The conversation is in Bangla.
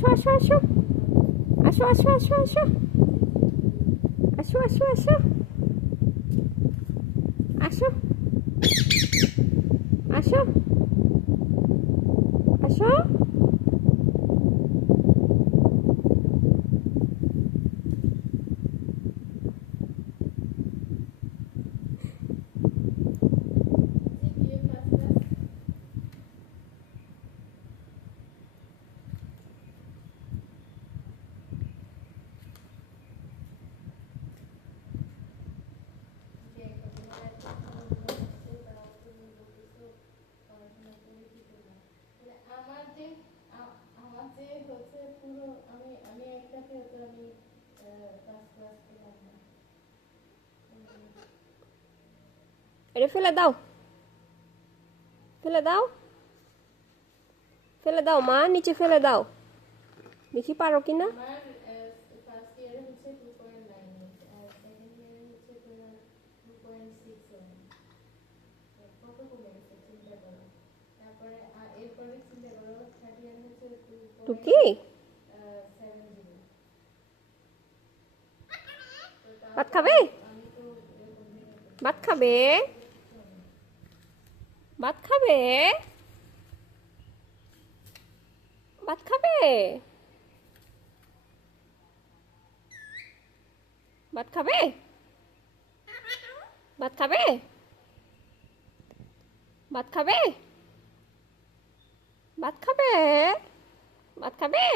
আসো আসো আসো আসো আসো আসো আসো আসো আসো আসো আসো আসো আসো এটা ফেলে দাও, ফেলে দাও, ফেলে দাও মা, নিচে ফেলে দাও, দেখি পারো কিনা। টুকি ভাত খাবে, ভাত খাবে, ভাত খাবে, ভাত খাবে, ভাত খাবে, ভাত খাবে, ভাত খাবে, ভাত খাবে, ভাত খাবে।